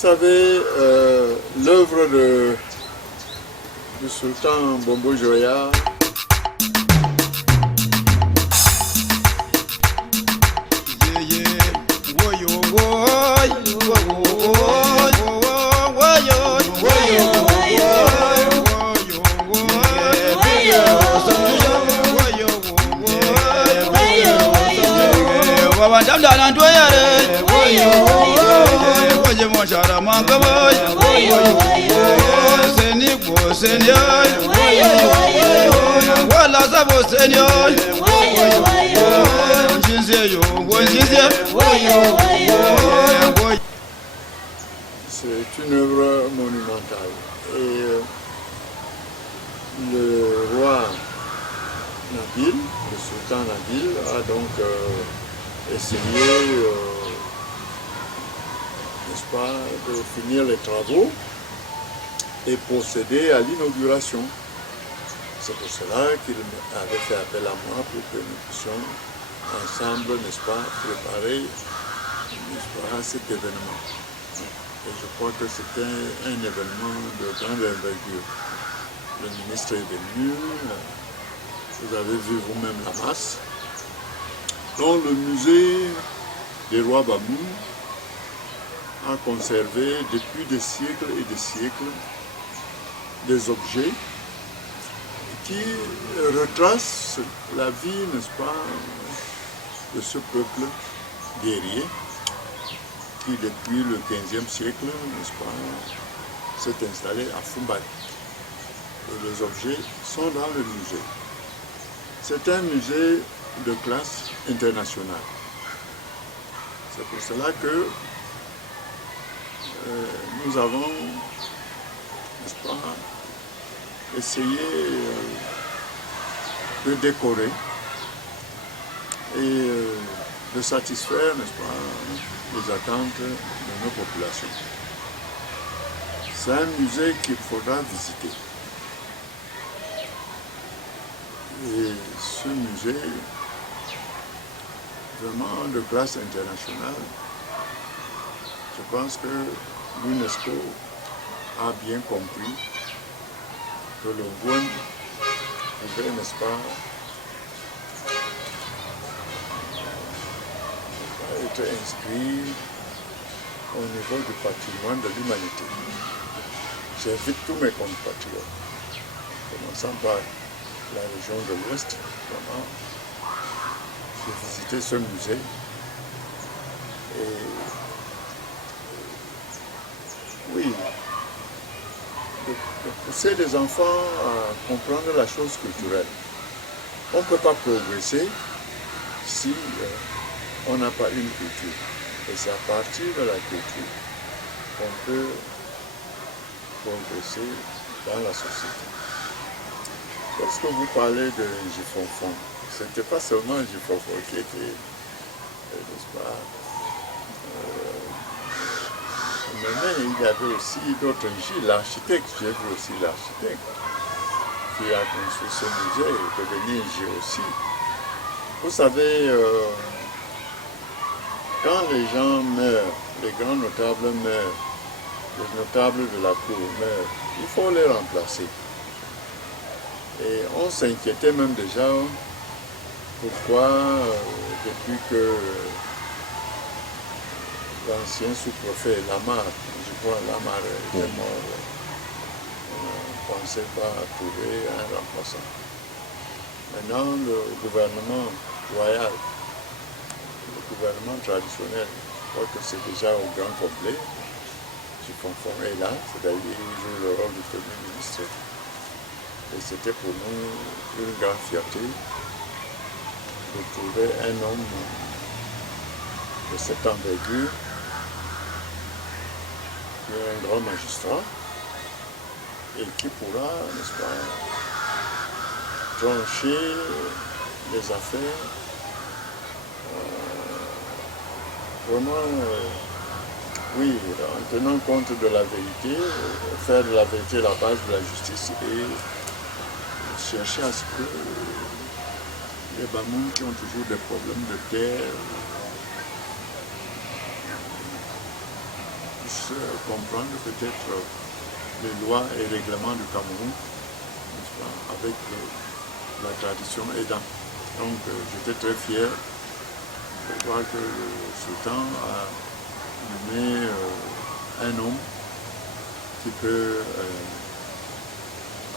savez, l'œuvre du sultan Bombo Joya c'est une œuvre monumentale et le roi Nabil, le sultan Nabil, a donc essayé, n'est-ce pas, de finir les travaux et procéder à l'inauguration. C'est pour cela qu'il avait fait appel à moi pour que nous puissions ensemble, n'est-ce pas, préparer, n'est-ce pas, cet événement. Et je crois que c'était un événement de grande envergure. Le ministre est venu, vous avez vu vous-même la masse. Donc le musée des rois Bamou a conservé depuis des siècles et des siècles des objets qui retracent la vie, n'est-ce pas, de ce peuple guerrier qui depuis le XVe siècle, n'est-ce pas, s'est installé à Fumbai. Et les objets sont dans le musée. C'est un musée de classe internationale. C'est pour cela que nous avons, n'est-ce pas, essayé de décorer et de satisfaire, n'est-ce pas, les attentes de nos populations. C'est un musée qu'il faudra visiter. Et ce musée, vraiment de classe internationale, je pense que l'UNESCO a bien compris que le Gouin pouvait, n'est-ce pas, être inscrit au niveau du patrimoine de l'humanité. J'invite tous mes compatriotes, commençant par la région de l'Ouest, vraiment, de visiter ce musée et oui, de pousser les enfants à comprendre la chose culturelle. On ne peut pas progresser si on n'a pas une culture. Et c'est à partir de la culture qu'on peut progresser dans la société. Lorsque vous parlez de Jifonfon, ce n'était pas seulement Jifonfon qui était, n'est-ce pas, mais il y avait aussi d'autres J, l'architecte, j'ai vu aussi l'architecte qui a construit ce musée, devenu J aussi. Vous savez, quand les gens meurent, les grands notables meurent, les notables de la cour meurent, il faut les remplacer. Et on s'inquiétait même déjà pourquoi, depuis que l'ancien sous-préfet Lamar, je crois Lamar était mort, on ne pensait pas trouver un remplaçant. Maintenant, le gouvernement royal, le gouvernement traditionnel, je crois que c'est déjà au grand complet. Jifonfon est là, c'est-à-dire il joue le rôle du Premier ministre. Et c'était pour nous une grande fierté de trouver un homme de cette envergure, qui est un grand magistrat, et qui pourra, n'est-ce pas, trancher les affaires vraiment, oui, en tenant compte de la vérité, faire de la vérité la base de la justice et chercher à ce que les Bamouns qui ont toujours des problèmes de terre puissent comprendre peut-être les lois et règlements du Cameroun, n'est-ce pas, avec la tradition aidant. Donc j'étais très fier de voir que le sultan a nommé un homme qui peut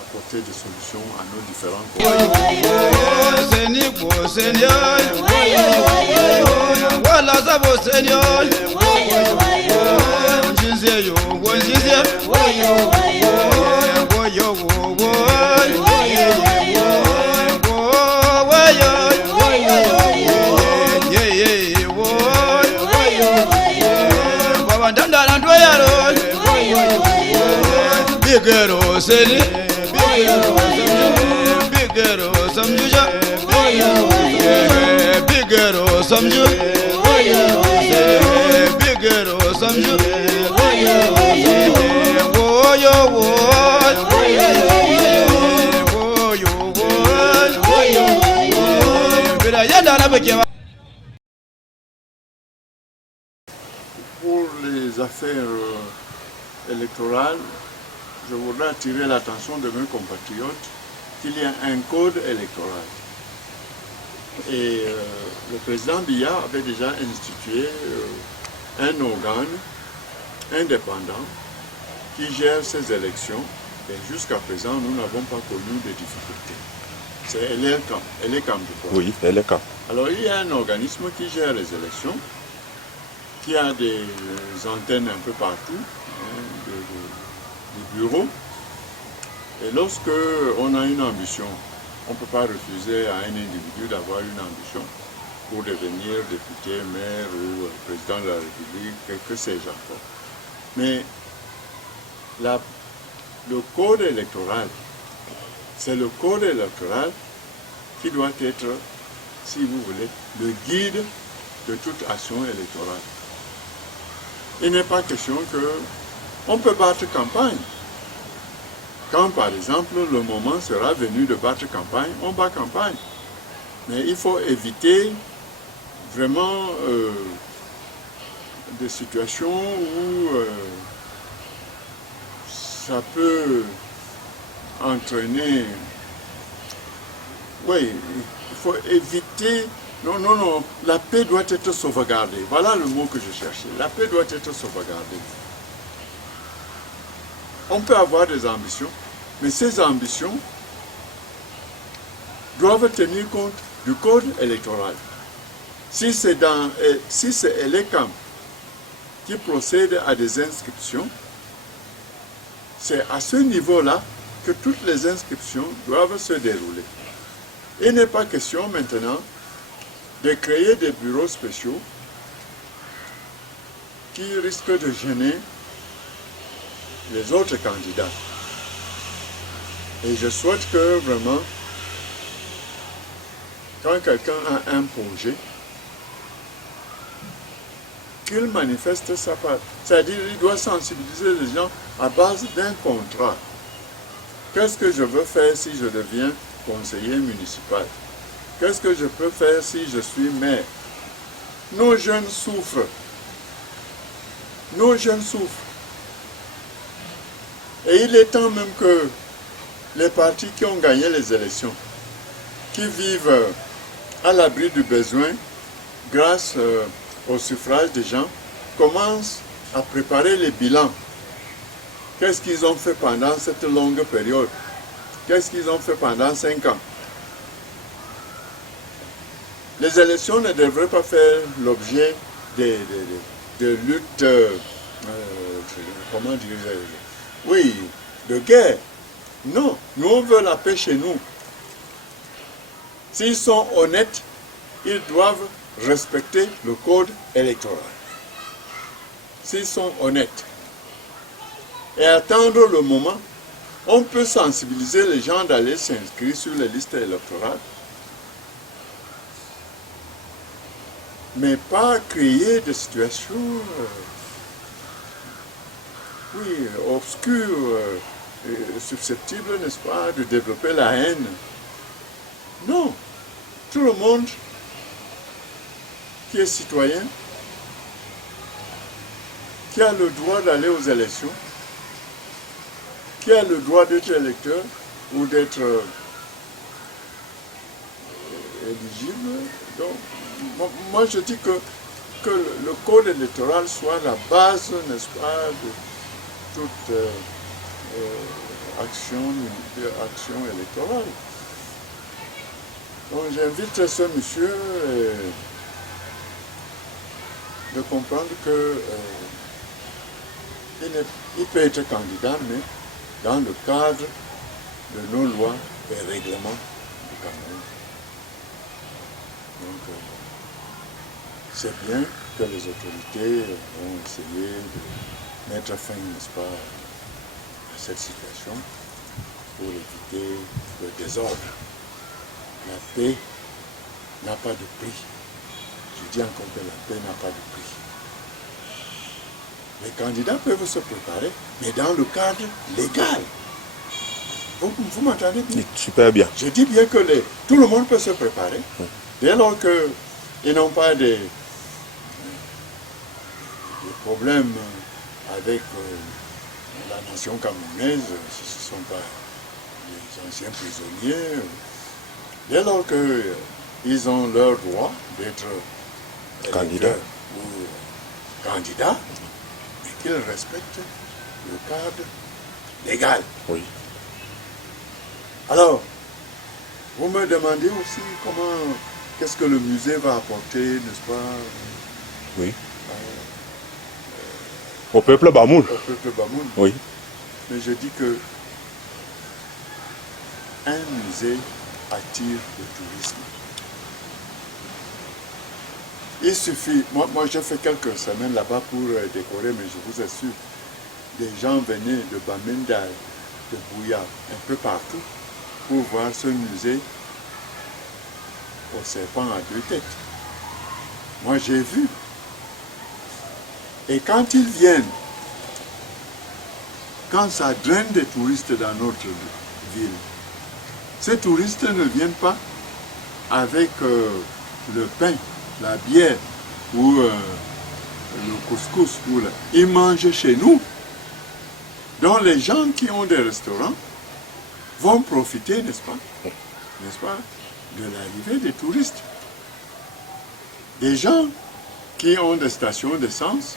apporter des solutions à nos différents problèmes. Bigero seni, bigero samjuja, bigero samju, bigero samju, woyo Pour les affaires électorales, je voudrais attirer l'attention de mes compatriotes qu'il y a un code électoral. Et le président Biya avait déjà institué un organe indépendant qui gère ces élections. Et jusqu'à présent, nous n'avons pas connu de difficultés. C'est Elecam, je crois. Oui, Elecam. Alors il y a un organisme qui gère les élections, qui a des antennes un peu partout, hein, des bureaux. Et lorsque on a une ambition, on ne peut pas refuser à un individu d'avoir une ambition pour devenir député, maire ou président de la République, que sais-je encore. Mais le code électoral, c'est le code électoral qui doit être, si vous voulez, le guide de toute action électorale. Il n'est pas question qu'on peut battre campagne. Quand par exemple le moment sera venu de battre campagne, on bat campagne. Mais il faut éviter vraiment des situations où ça peut entraîner... Oui, il faut éviter... Non, la paix doit être sauvegardée. Voilà le mot que je cherchais. La paix doit être sauvegardée. On peut avoir des ambitions, mais ces ambitions doivent tenir compte du code électoral. Si c'est Elecam qui procède à des inscriptions, c'est à ce niveau-là que toutes les inscriptions doivent se dérouler. Il n'est pas question maintenant de créer des bureaux spéciaux qui risquent de gêner les autres candidats. Et je souhaite que vraiment, quand quelqu'un a un projet, qu'il manifeste sa part. C'est-à-dire qu'il doit sensibiliser les gens à base d'un contrat. Qu'est-ce que je veux faire si je deviens conseiller municipal? Qu'est-ce que je peux faire si je suis maire? Nos jeunes souffrent. Nos jeunes souffrent. Et il est temps même que les partis qui ont gagné les élections, qui vivent à l'abri du besoin, grâce au suffrage des gens, commencent à préparer les bilans. Qu'est-ce qu'ils ont fait pendant cette longue période? Qu'est-ce qu'ils ont fait pendant 5 ans? Les élections ne devraient pas faire l'objet de luttes, comment dire, oui, de guerre. Non, nous on veut la paix chez nous. S'ils sont honnêtes, ils doivent respecter le code électoral. S'ils sont honnêtes. Et attendre le moment, on peut sensibiliser les gens d'aller s'inscrire sur les listes électorales, mais pas créer des situations obscures, susceptibles, n'est-ce pas, de développer la haine. Non, tout le monde qui est citoyen qui a le droit d'aller aux élections, qui a le droit d'être électeur ou d'être éligible. Donc, moi je dis que le code électoral soit la base, n'est-ce pas, de toute action électorale. Donc j'invite ce monsieur de comprendre que il peut être candidat, mais dans le cadre de nos lois et règlements du Cameroun. Donc c'est bien que les autorités ont essayé de mettre fin, n'est-ce pas, à cette situation pour éviter le désordre. La paix n'a pas de prix. Je dis encore que la paix n'a pas de prix. Les candidats peuvent se préparer, mais dans le cadre légal. Vous m'entendez bien? Super bien. Je dis bien que tout le monde peut se préparer. Dès lors qu'ils n'ont pas des problèmes avec la nation camerounaise, ce ne sont pas les anciens prisonniers. Dès lors qu'ils ont leur droit d'être Candidat ou candidats, mais qu'ils respectent le cadre légal. Oui. Alors, vous me demandez aussi qu'est-ce que le musée va apporter, n'est-ce pas? Oui. Au peuple Bamoun. Au peuple Bamoun. Oui. Mais je dis que un musée attire le tourisme. Il suffit, moi j'ai fait quelques semaines là-bas pour décorer, mais je vous assure, des gens venaient de Bamenda, de Bouya, un peu partout, pour voir ce musée au serpent à deux têtes. Moi j'ai vu. Et quand ils viennent, quand ça draine des touristes dans notre ville, ces touristes ne viennent pas avec le pain, la bière ou le couscous. Ils mangent chez nous. Donc les gens qui ont des restaurants vont profiter, n'est-ce pas, de l'arrivée des touristes. Des gens qui ont des stations d'essence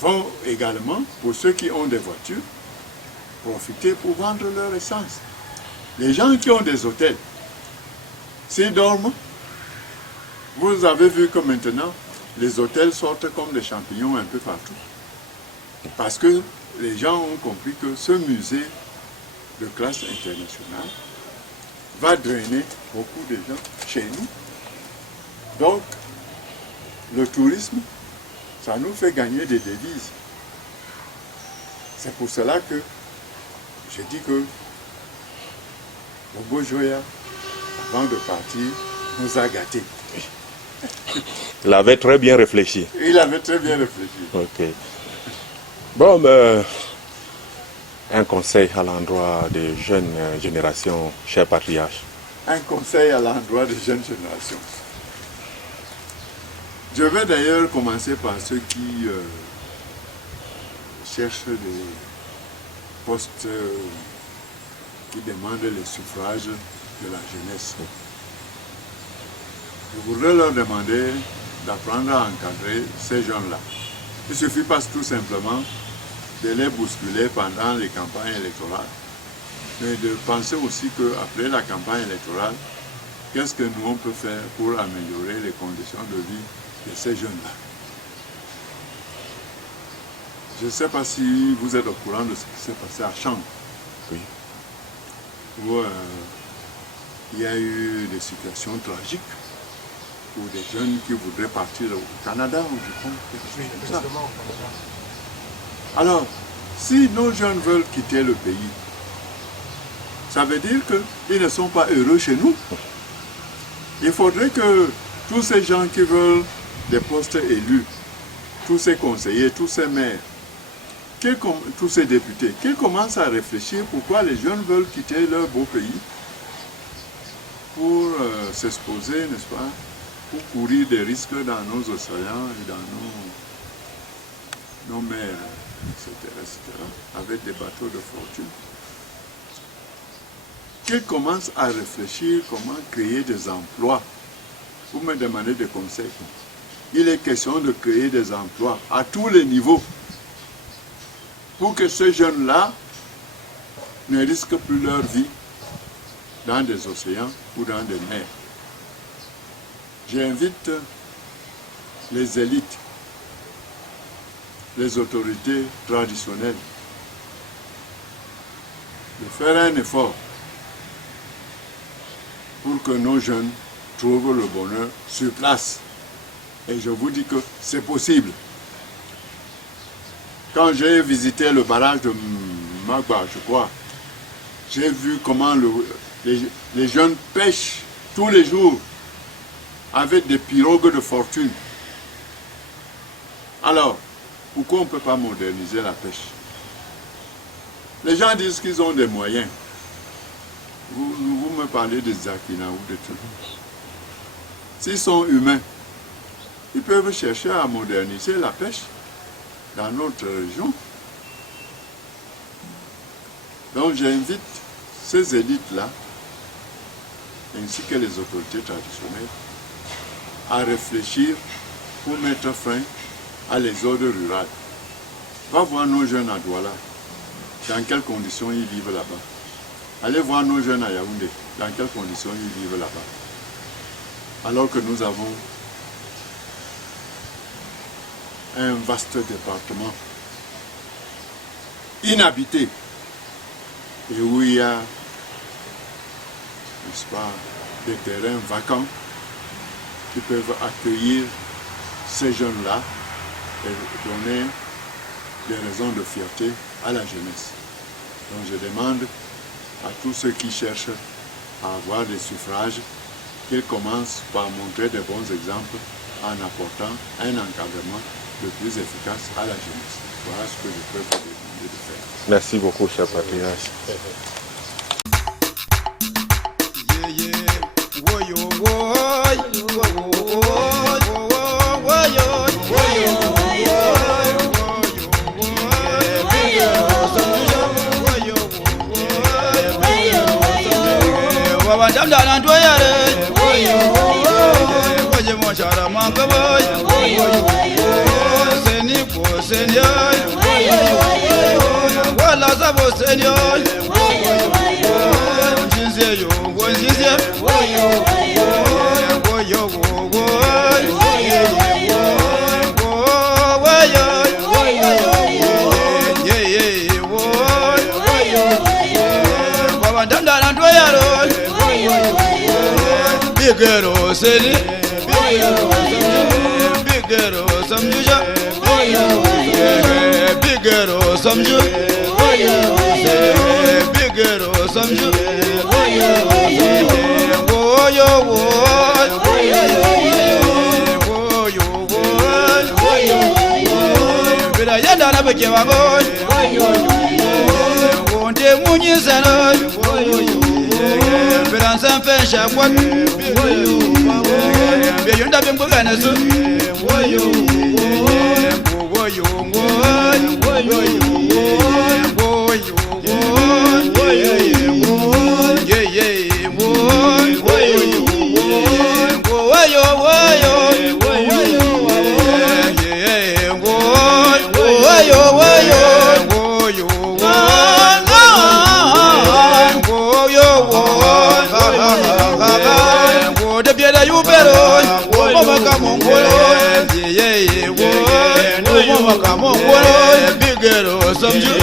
vont également, pour ceux qui ont des voitures, profiter pour vendre leur essence. Les gens qui ont des hôtels, s'ils dorment, vous avez vu que maintenant, les hôtels sortent comme des champignons un peu partout. Parce que les gens ont compris que ce musée de classe internationale va drainer beaucoup de gens chez nous. Donc, le tourisme, ça nous fait gagner des devises. C'est pour cela que je dis que Bobo Joya, avant de partir, nous a gâtés. Il avait très bien réfléchi. Il avait très bien réfléchi. Ok. Bon, mais un conseil à l'endroit des jeunes générations, cher patriarche. Un conseil à l'endroit des jeunes générations. Je vais d'ailleurs commencer par ceux qui cherchent des postes qui demandent les suffrages de la jeunesse. Je voudrais leur demander d'apprendre à encadrer ces jeunes-là. Il ne suffit pas tout simplement de les bousculer pendant les campagnes électorales, mais de penser aussi qu'après la campagne électorale, qu'est-ce que nous on peut faire pour améliorer les conditions de vie de ces jeunes-là. Je ne sais pas si vous êtes au courant de ce qui s'est passé à Chambre. Oui. Où il y a eu des situations tragiques pour des jeunes qui voudraient partir au Canada ou je crois, quelque chose comme ça. Alors, si nos jeunes veulent quitter le pays, ça veut dire qu'ils ne sont pas heureux chez nous. Il faudrait que tous ces gens qui veulent des postes élus, tous ces conseillers, tous ces maires, tous ces députés, qu'ils commencent à réfléchir pourquoi les jeunes veulent quitter leur beau pays pour s'exposer, n'est-ce pas, pour courir des risques dans nos océans et nos mères, etc., avec des bateaux de fortune, qu'ils commencent à réfléchir comment créer des emplois. Vous me demandez des conseils. Il est question de créer des emplois à tous les niveaux pour que ces jeunes-là ne risquent plus leur vie dans des océans ou dans des mers. J'invite les élites, les autorités traditionnelles de faire un effort pour que nos jeunes trouvent le bonheur sur place. Et je vous dis que c'est possible. Quand j'ai visité le barrage de Magba, je crois, j'ai vu comment les jeunes pêchent tous les jours avec des pirogues de fortune. Alors, pourquoi on ne peut pas moderniser la pêche? Les gens disent qu'ils ont des moyens. Vous me parlez des Zakina ou des trucs. S'ils sont humains, ils peuvent chercher à moderniser la pêche dans notre région. Donc j'invite ces élites-là, ainsi que les autorités traditionnelles, à réfléchir pour mettre fin à l'exode rural. Va voir nos jeunes à Douala, dans quelles conditions ils vivent là-bas. Allez voir nos jeunes à Yaoundé, dans quelles conditions ils vivent là-bas. Alors que nous avons un vaste département inhabité et où il y a, n'est-ce pas, des terrains vacants qui peuvent accueillir ces jeunes-là et donner des raisons de fierté à la jeunesse. Donc je demande à tous ceux qui cherchent à avoir des suffrages qu'ils commencent par montrer de bons exemples en apportant un encadrement le plus efficace à la jeunesse. Voilà ce que je peux vous demander de faire. Merci beaucoup, cher patriarche. Bigero seni, bigero samjuja, bigero samju, bigero samju, bila yanda na beke wagoy, wonde munyizana, bila sanfe shakwat. Yunda bimbuga na su woyo woyo woyo bigero samju,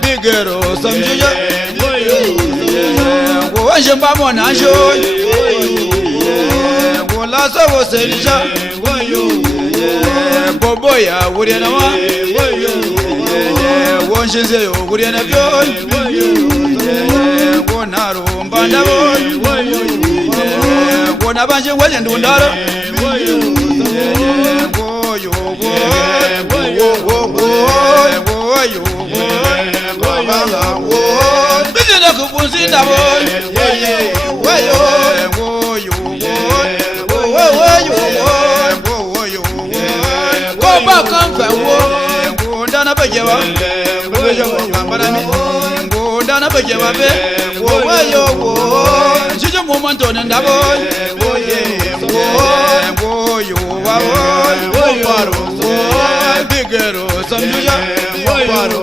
bigero samju, wanje mbamo na jo, wala sawo selija, bobo ya wuri na wa, wanje zeyo wuri na byo, wona rumba na bo, wona banje wanje ndundara. Go bajewa bajewa kambarani ngoda na bajewa be woyo wo chijo momento ndabo woyo wo paro bigero samjuja paro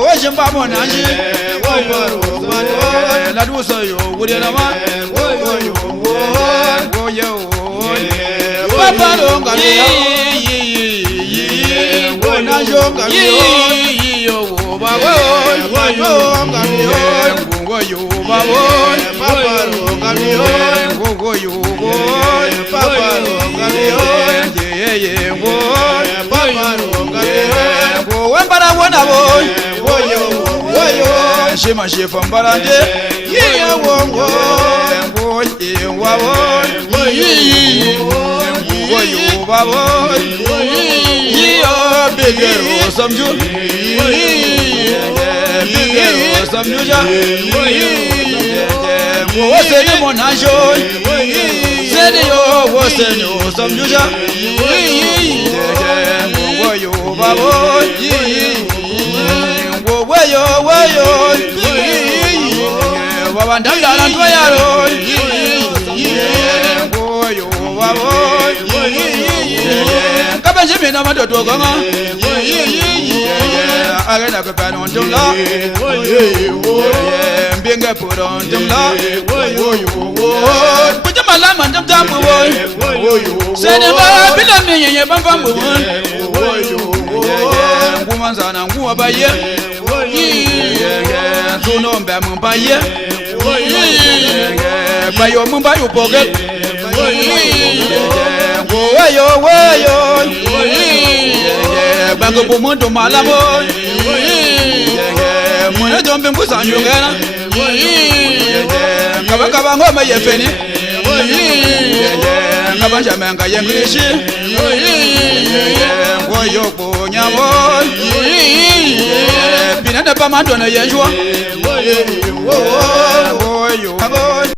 wo shimba monanji paro la duso yo wuriela ma woyo paro ngani wona jonga yo babo ngani yo babo paro ngani yo paro ngani yo ye paro ngani yo wembara wona woyo shema shefa mbarande ye wongo woyo babo yo bigero samju ja woseni monajo seni yo woseni samju ja woyo babo woyo baba ndandala ntoyalo woyo babo kabenjimina madodo ganga agena kapano ndumla mbinga puro ndumla kuja malama ndamtambu sene ba bila menye bambambu ngumanzana nguwa baye tunombe mbaye bayo mbayo poke woyo bango bumuntu malamo mwana jombe mbusanjungana kabaka ngoma yefeni kabanja menga yengrishi woyo bonyamo binanda pamando na yenjwa woyo